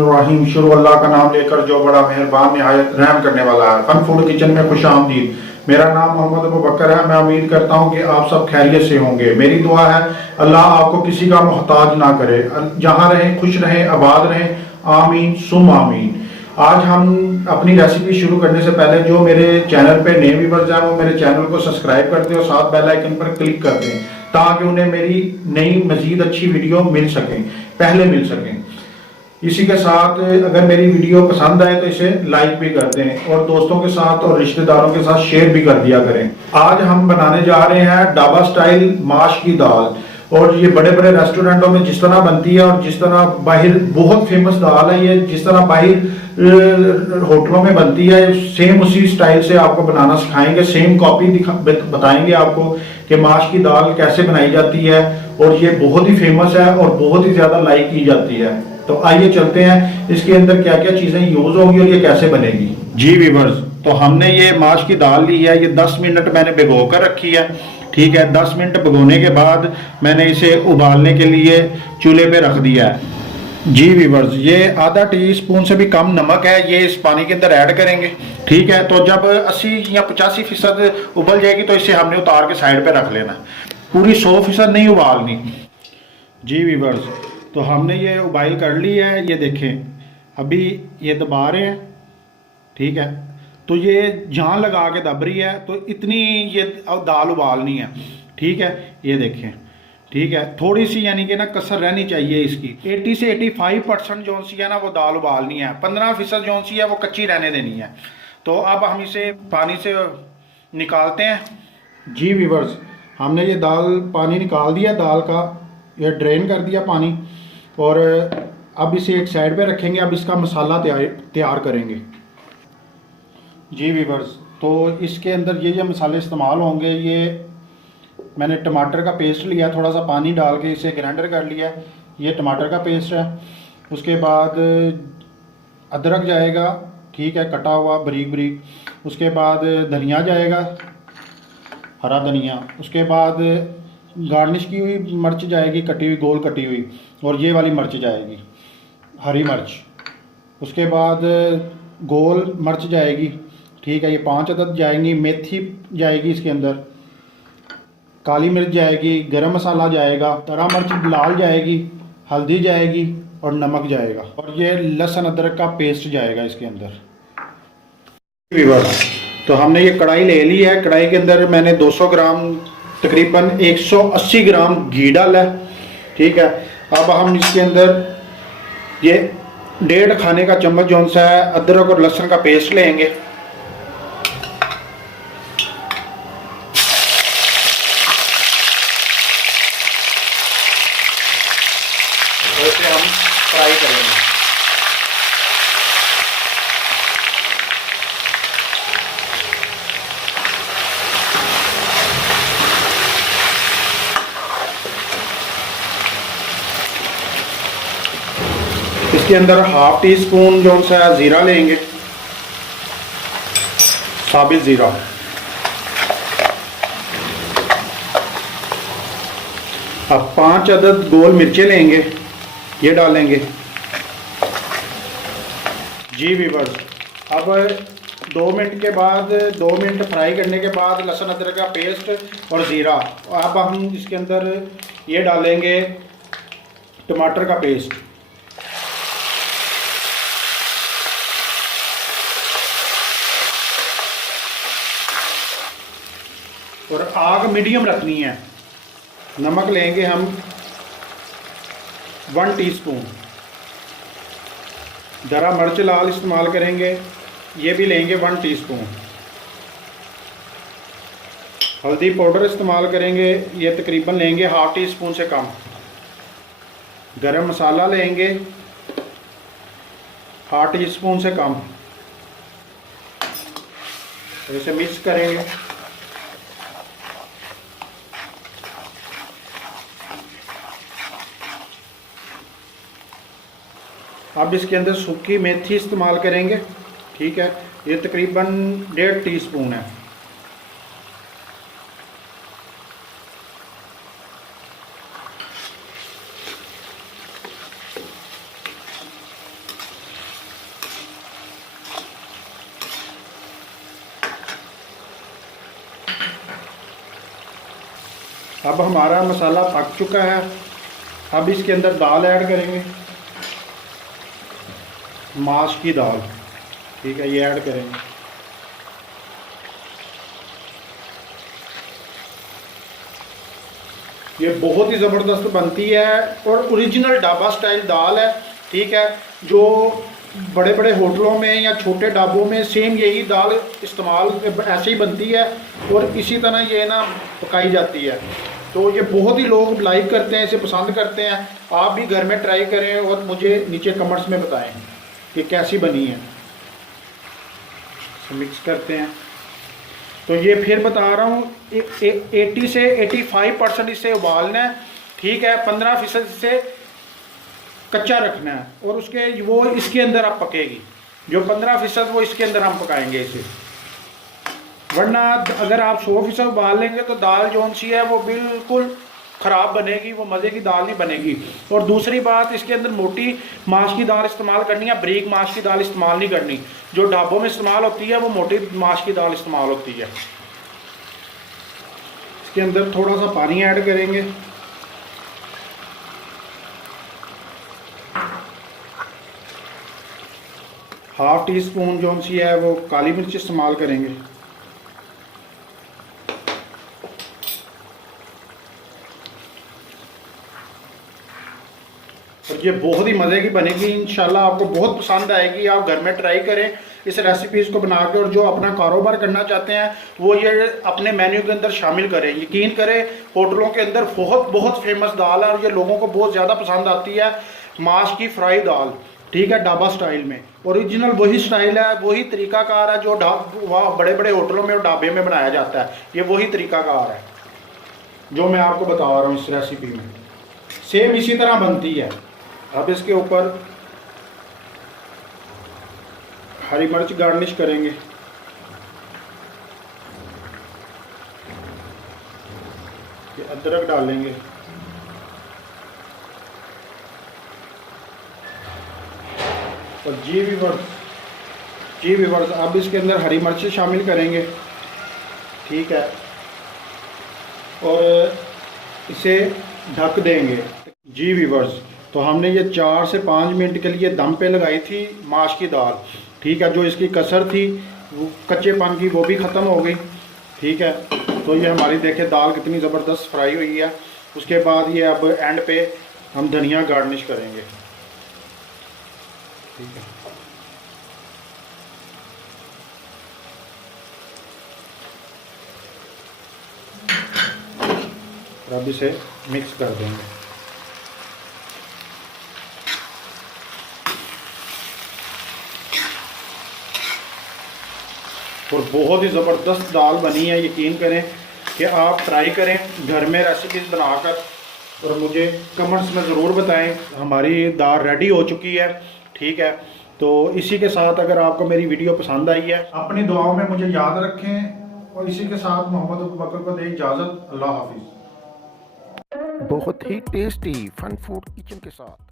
बिस्मिल्लाहिर्रहमानिर्रहीम। शुरू अल्लाह का नाम लेकर जो बड़ा मेहरबान निहायत रहम करने वाला है। फन फूड किचन में खुश आमदीद। मेरा नाम मोहम्मद अबू बकर है। मैं उम्मीद करता हूँ कि आप सब खैरियत से होंगे। मेरी दुआ है अल्लाह आपको किसी का मोहताज ना करे, जहाँ रहें खुश रहें, आबाद रहें। आमीन सुम आमीन। आज हम अपनी रेसिपी शुरू करने से पहले जो मेरे चैनल पे नए व्यूअर्स हैं वो मेरे चैनल को सब्सक्राइब कर दें और साथ बेल आइकन पर क्लिक कर दें ताकि उन्हें मेरी नई मजीद अच्छी वीडियो मिल सकें, पहले मिल सकें। इसी के साथ अगर मेरी वीडियो पसंद आए तो इसे लाइक भी कर दें और दोस्तों के साथ और रिश्तेदारों के साथ शेयर भी कर दिया करें। आज हम बनाने जा रहे हैं ढाबा स्टाइल माश की दाल। और ये बड़े बड़े रेस्टोरेंटों में जिस तरह बनती है और जिस तरह बाहर बहुत फेमस दाल है, ये जिस तरह बाहर होटलों में बनती है सेम उसी स्टाइल से आपको बनाना सिखाएंगे। सेम कॉपी बताएंगे आपको कि माश की दाल कैसे बनाई जाती है। और ये बहुत ही फेमस है और बहुत ही ज़्यादा लाइक की जाती है। तो आइए चलते हैं इसके अंदर क्या क्या चीज़ें यूज़ होंगी और ये कैसे बनेगी। जी व्यूअर्स, तो हमने ये माश की दाल ली है। ये 10 मिनट मैंने भिगो कर रखी है। ठीक है, 10 मिनट भिगोने के बाद मैंने इसे उबालने के लिए चूल्हे पे रख दिया है। जी व्यूअर्स, ये आधा टीस्पून से भी कम नमक है, ये इस पानी के अंदर ऐड करेंगे। ठीक है, तो जब 80 या 85% उबल जाएगी तो इसे हमने उतार के साइड पे रख लेना। पूरी 100% नहीं उबालनी। जी व्यूअर्स, तो हमने ये उबाइल कर ली है। ये देखें, अभी ये दबा रहे हैं। ठीक है, तो ये जान लगा के दब रही है, तो इतनी ये अब दाल उबालनी है। ठीक है, ये देखें। ठीक है, थोड़ी सी यानी कि ना कसर रहनी चाहिए इसकी। 80 से 85% जो सी है ना वो दाल उबालनी है। 15% जो सी है वो कच्ची रहने देनी है। तो अब हम इसे पानी से निकालते हैं। जी व्यूअर्स, हमने ये दाल पानी निकाल दिया, दाल का ये ड्रेन कर दिया पानी। और अब इसे एक साइड पे रखेंगे। अब इसका मसाला तैयार करेंगे। जी व्यूअर्स, तो इसके अंदर ये मसाले इस्तेमाल होंगे। ये मैंने टमाटर का पेस्ट लिया, थोड़ा सा पानी डाल के इसे ग्राइंडर कर लिया। ये टमाटर का पेस्ट है। उसके बाद अदरक जाएगा, ठीक है, कटा हुआ बारीक बारीक। उसके बाद धनिया जाएगा, हरा धनिया। उसके बाद गार्निश की हुई मिर्च जाएगी, कटी हुई, गोल कटी हुई। और ये वाली मिर्च जाएगी, हरी मिर्च। उसके बाद गोल मिर्च जाएगी। ठीक है, ये 5 अदद जाएंगी। मेथी जाएगी इसके अंदर, काली मिर्च जाएगी, गरम मसाला जाएगा, हरा मिर्च लाल जाएगी, हल्दी जाएगी और नमक जाएगा। और ये लहसुन अदरक का पेस्ट जाएगा इसके अंदर। तो हमने ये कढ़ाई ले ली है। कढ़ाई के अंदर मैंने 200 ग्राम तकरीबन 180 ग्राम घी डाला है। ठीक है, अब हम इसके अंदर ये 1.5 खाने का चम्मच जौन सा है अदरक और लहसुन का पेस्ट लेंगे। इसे हम फ्राई करेंगे। इसके अंदर 1/2 टीस्पून जो सा ज़ीरा लेंगे, साबित ज़ीरा। अब 5 अदद गोल मिर्चें लेंगे, ये डालेंगे। जी व्यूअर्स, अब 2 मिनट के बाद 2 मिनट फ्राई करने के बाद लहसुन अदरक का पेस्ट और ज़ीरा। अब हम इसके अंदर ये डालेंगे टमाटर का पेस्ट। और आग मीडियम रखनी है। नमक लेंगे हम 1 टीस्पून। जरा मिर्च लाल इस्तेमाल करेंगे, ये भी लेंगे 1 टीस्पून। हल्दी पाउडर इस्तेमाल करेंगे, ये तकरीबन लेंगे 1/2 टीस्पून से कम। गरम मसाला लेंगे 1/2 टीस्पून से कम। इसे मिक्स करेंगे। अब इसके अंदर सूखी मेथी इस्तेमाल करेंगे। ठीक है, ये तकरीबन 1.5 टीस्पून है। अब हमारा मसाला पक चुका है। अब इसके अंदर दाल ऐड करेंगे, माश की दाल। ठीक है, ये ऐड करेंगे। ये बहुत ही ज़बरदस्त बनती है और ओरिजिनल ढाबा स्टाइल दाल है। ठीक है, जो बड़े बड़े होटलों में या छोटे ढाबों में सेम यही दाल इस्तेमाल ऐसे ही बनती है और इसी तरह ये ना पकाई जाती है। तो ये बहुत ही लोग लाइक करते हैं, इसे पसंद करते हैं। आप भी घर में ट्राई करें और मुझे नीचे कमेंट्स में बताएं कि कैसी बनी है। मिक्स करते हैं। तो ये फिर बता रहा हूँ, 80 से 85% इसे उबालना है। ठीक है, 15% इसे कच्चा रखना है और उसके वो इसके अंदर अब पकेगी। जो 15% वो इसके अंदर हम पकाएंगे इसे, वरना अगर आप 100% उबाल लेंगे तो दाल जौन सी है वो बिल्कुल ख़राब बनेगी, वो मज़े की दाल नहीं बनेगी। और दूसरी बात, इसके अंदर मोटी माश की दाल इस्तेमाल करनी है, बारीक माश की दाल इस्तेमाल नहीं करनी। जो ढाबों में इस्तेमाल होती है वो मोटी माश की दाल इस्तेमाल होती है। इसके अंदर थोड़ा सा पानी ऐड करेंगे। ½ टीस्पून जौन सी है वो काली मिर्च इस्तेमाल करेंगे। और ये बहुत ही मज़े की बनेगी, इंशाल्लाह आपको बहुत पसंद आएगी। आप घर में ट्राई करें इस रेसिपीज़ को बना के, और जो अपना कारोबार करना चाहते हैं वो ये अपने मेन्यू के अंदर शामिल करें। यकीन करें, होटलों के अंदर बहुत फेमस दाल है और ये लोगों को बहुत ज़्यादा पसंद आती है। माश की फ्राई दाल, ठीक है, ढाबा स्टाइल में। ओरिजिनल वही स्टाइल है, वही तरीकाकार है जो वहाँ बड़े बड़े होटलों में और ढाबे में बनाया जाता है। ये वही तरीकाकार है जो मैं आपको बता रहा हूँ इस रेसिपी में, सेम इसी तरह बनती है। अब इसके ऊपर हरी मिर्च गार्निश करेंगे। ये अदरक डालेंगे। और जी व्यूअर्स अब इसके अंदर हरी मिर्च शामिल करेंगे। ठीक है, और इसे ढक देंगे। जी व्यूअर्स, तो हमने ये 4 से 5 मिनट के लिए दम पे लगाई थी माश की दाल। ठीक है, जो इसकी कसर थी वो कच्चेपन की वो भी ख़त्म हो गई। ठीक है, तो ये हमारी देखें दाल कितनी ज़बरदस्त फ्राई हुई है। उसके बाद ये अब एंड पे हम धनिया गार्निश करेंगे। ठीक है, अब इसे मिक्स कर देंगे। और बहुत ही ज़बरदस्त दाल बनी है। यकीन करें कि आप ट्राई करें घर में रेसिपीज़ बनाकर और मुझे कमेंट्स में ज़रूर बताएं। हमारी दाल रेडी हो चुकी है। ठीक है, तो इसी के साथ अगर आपको मेरी वीडियो पसंद आई है, अपनी दुआओं में मुझे याद रखें। और इसी के साथ मोहम्मद अबू बकर को दे इजाज़त। अल्लाह हाफिज़। बहुत ही टेस्टी फन फूड किचन के साथ।